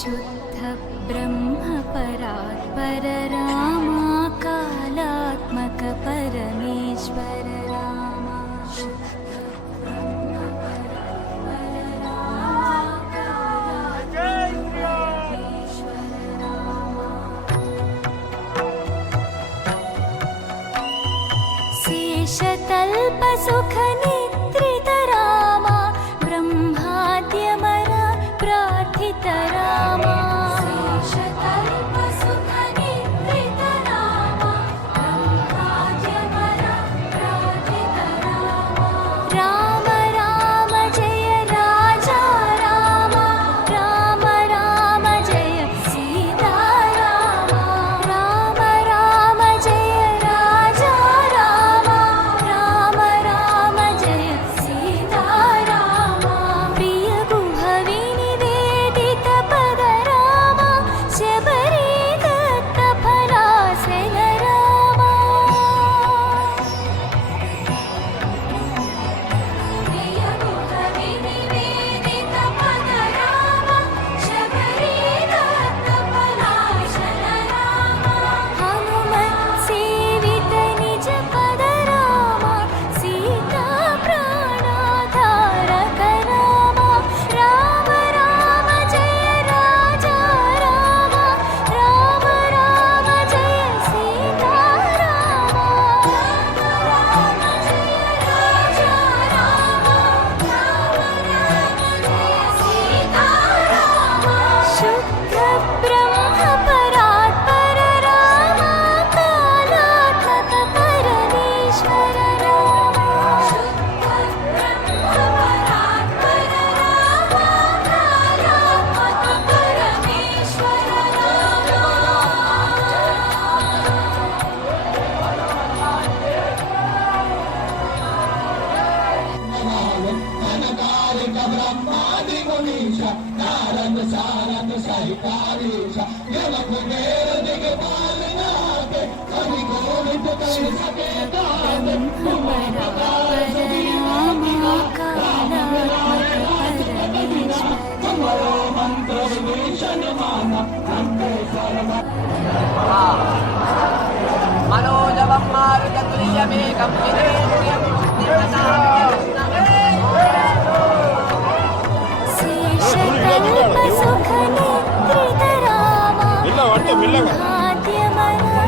शुद्ध ब्रह्म परात्पर रामा कालात्मक परमेश्वर रामा शेषतल्प सुख निद्रित रामा ब्रह्माद्यमर प्रार्थित रामा शेषतल्प सुख निद्रित रामा ब्रह्माद्यमर प्रार्थित रामा राम राम जय राजा रामा राम राम जय सीता रामा राम राम जय राजा रामा राम राम जय सीता रामा प्रिय गुह विनिवेदित पद रामा शबरी दत्त फलासन रामा प्रिय गुह विनिवेदित पद रामा शबरी दत्त फलासन रामा हनुमत् सेवित निज पद रामा सीता प्राणाधारक रामा राम राम जय राजा रामा राम राम जय सीता रामा राम राम जय राजा रामा राम राम जय सीता रामा शुद्ध ब्रह्म परात्पर रामा कालात्मक परमेश्वर रामा शुद्ध ब्रह्म परात्पर रामा कालात्मक परमेश्वर रामा अनकालिक ब्रह्मादि मुनीश नारद सारद सहितारीश जल कुबेर दिग्पाल नाथ कवि कोविद कर सके दात मंगलो मंत्र विभीषण माना नंदे सर्व मनोजवं मारुततुल्यमेकं जितेन्द्रियं शेषतल्प सुख निद्रित रामा ब्रह्माद्यमर